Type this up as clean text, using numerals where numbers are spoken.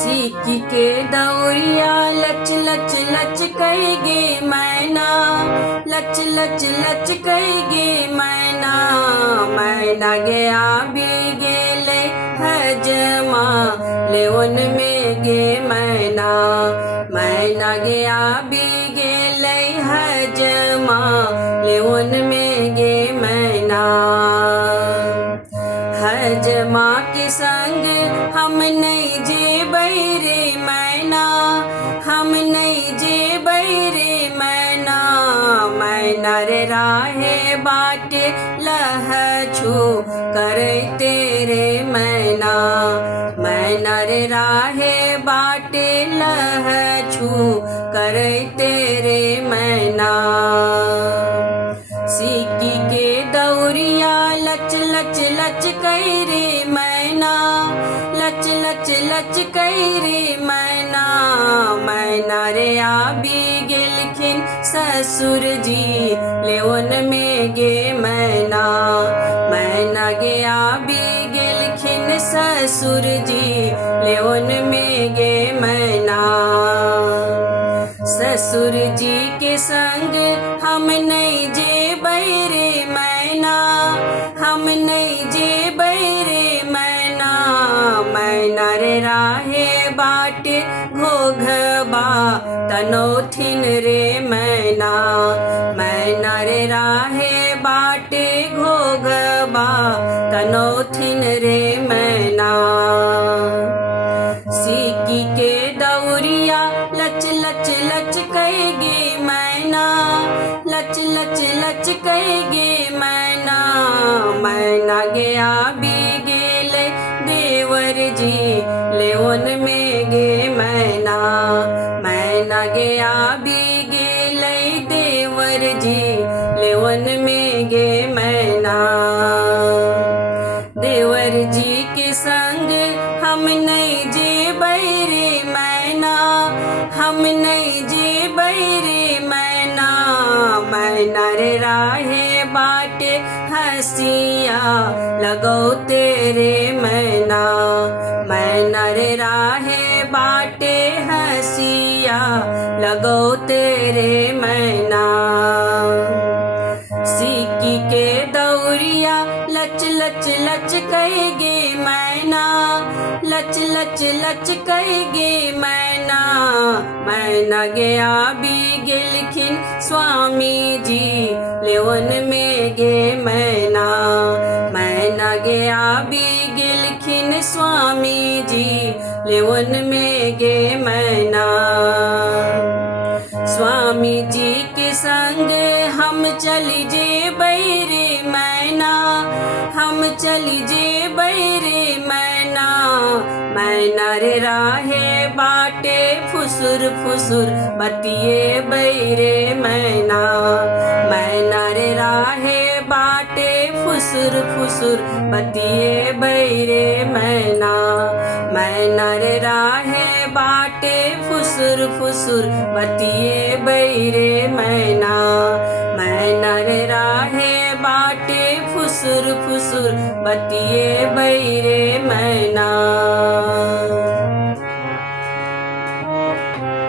सीकी के दौरिया लच लच लच कहेगे मैना, लच लच लच कहेगे मैना। मैना गया भी गेले हजमा लेवन में गे मैना, मैना गया भी गेले हजमा लेवन में गे मैना। हजमा के संग हम नहीं जेबै रे मैना, हम नहीं जेबै रे मैना। मैना रे राहे बाटे लहछू करे तेरे मैना, मैना रे राहे बाटे लहछू करे तेरे मैना। सीकी के दौरिया लच लच लच कई रे मैना, लच लच लच कई रे मैना। मैना रे आबी गेलखिन ससुर जी लेवन में गे मैना, मैना गे आबी गेलखिन ससुर जी लेवन में गे मैना। ससुर जी के संग हम नहीं जेबै रे मैना, हम नहीं जेबै रे मैना। मैना रे राहे बाटे घोघबा तनोथिन रे मैना, मैना रे राहे बाटे घोघबा तनोथिन रे मैना। सीकी के दौरिया लच लच लच कहेगे मैना, लच लच लच कहेगे मैना। मैना गया भी गेले देवर जी लेवन में गे मैना, मैना गया भी गेले देवर जी लेवन में गे मैना। देवर जी के संग हम नहीं जेबै रे मैना, हम नहीं जेबै रे मैना। मैना रे राहे बाटे हसिया लगो तेरे मैना, मैना रे राहे बाटे हसिया लगो तेरे मैना। सीकी के दौरिया लच लच लच कहेगे मैना, लच लच लच कहेगे मैना। मैना गया भी गेलखिन स्वामी जी लेवन में गे मैना, मैना गया भी गेलखिन स्वामी जी लेवन में गे मैना। स्वामी जी के संग हम चली जेबै रे मैना, हम चली जेबै रे मैना। मैना रे राहे बाटे फुसुर फुसुर बतिए रे मैना, मैना रे राहे बाटे फुसुर फुसुर बतिए रे मैना। मैना रे राहे बाटे फुसुर फुसुर बतिए रे मैना, मैना रे राहे बाटे फुसुर फुसुर बतिए रे मैना।